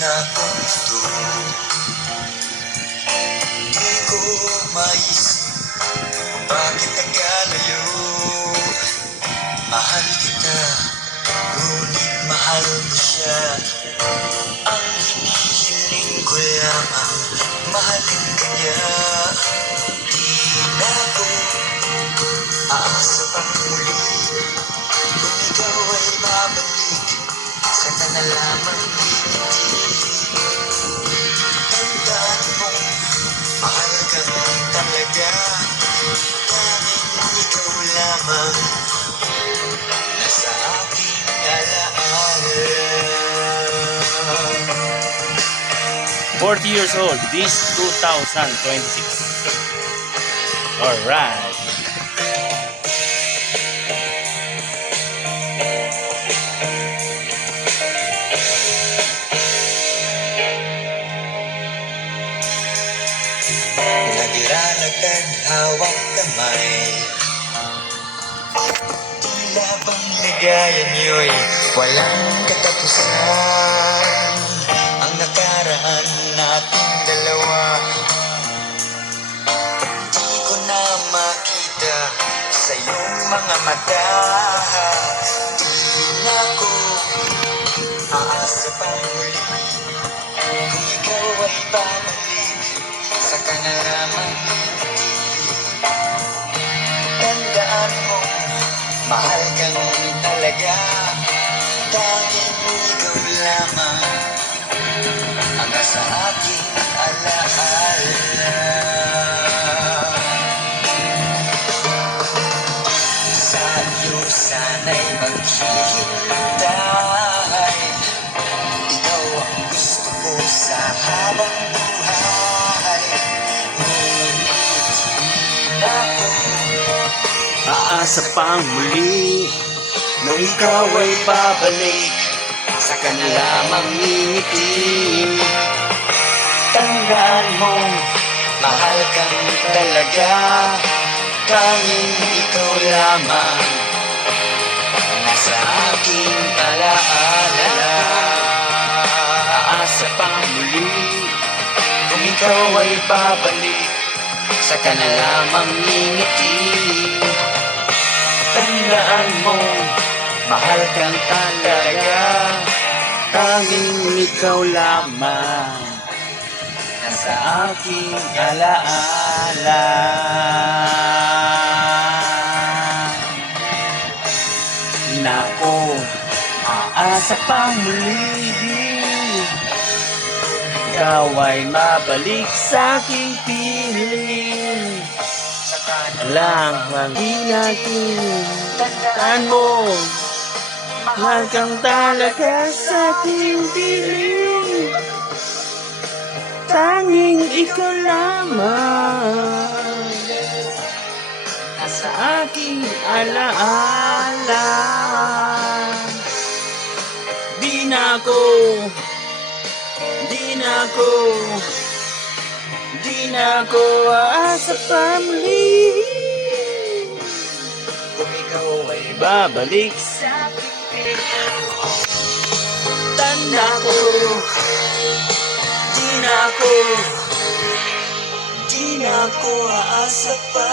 na kung ito. Di ko maisip kung bakit nagkalayo. Mahal kita, ngunit mahal mo siya. Ang hinihiling ko lamang, mahalin ka niya. Di na ako aasa pang muli. Kung ikaw ay babalik, saka na lamang ngingiti. Tandaan mong mahal ka talaga. Tanging ikaw lamang nasa aking alaala. 40 years old, this 2026. Alright. Naglalakad hawak kamay, tila bang ligaya niyo'y walang katapusan. Ang nakaraan nating dalawa, di ko na makita sa iyong mga mata. Di na ako aasa pang muli. Kung ikaw ay babalik, saka na lamang ngingiti. Tandaan mo, mahal kang talaga. Tanging ikaw lamang ang nasa aking alaala. Sa iyo sana'y maghihintay. Ikaw ang gusto ko sa habang buhay. Ngunit di na ako Aasa pang muli na ikaw ay babalik, saka na lamang ngingiti. Tandaan mo, mahal kang talaga. Tanging ikaw lamang nasa aking alaala. Aasa pang muli Kung ikaw ay babalik, saka na lamang ngingiti. Tandaan mo, mahal kang talaga. tanging ikaw lamang Nasa aking alaala. Nako, aasa pang muli, ikaw ay mabalik sa aking piling. Lang ang natin, tandaan mo, mahal kang talaga sa aking piling. Tanging ikaw lamang sa aking alaala. Di na ako aasa pa muli. Kung ikaw ay Babalik sa piling. tanda ko, Di na ako aasa pa.